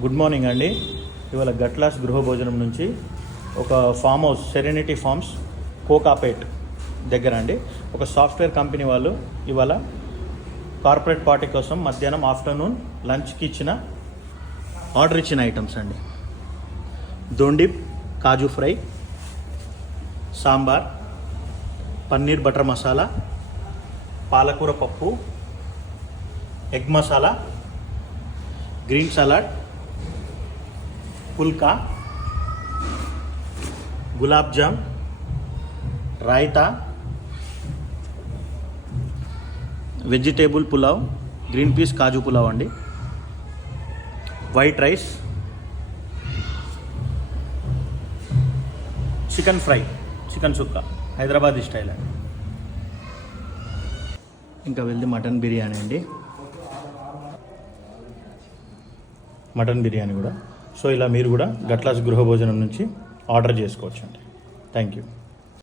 Good morning అండి. ఇవాళ గట్లాస్ గృహ భోజనం నుంచి ఒక farm house serenity farms Kokapet దగ్గర అండి ఒక సాఫ్ట్వేర్ కంపెనీ వాళ్ళు ఇవాళ కార్పొరేట్ పార్టీ కోసం మధ్యాహ్నం ఆఫ్టర్నూన్ లంచ్కి ఆర్డర్ ఇచ్చిన ఐటమ్స్ అండి. దోండి కాజు ఫ్రై, సాంబార్, పన్నీర్ బటర్ మసాలా, పాలకూర పప్పు, egg masala, green salad, pulka, gulab jamun, raita, vegetable pulao, green peas kaju pulao అండి, white rice, chicken fry, chicken sukka Hyderabadi style అండి. ఇంకా వెళ్ళి మటన్ బిర్యానీ అండి, మటన్ బిర్యానీ కూడా. సో ఇలా మీరు కూడా గట్లాస్ గృహ భోజనం నుంచి ఆర్డర్ చేసుకోవచ్చు అండి. Thank you.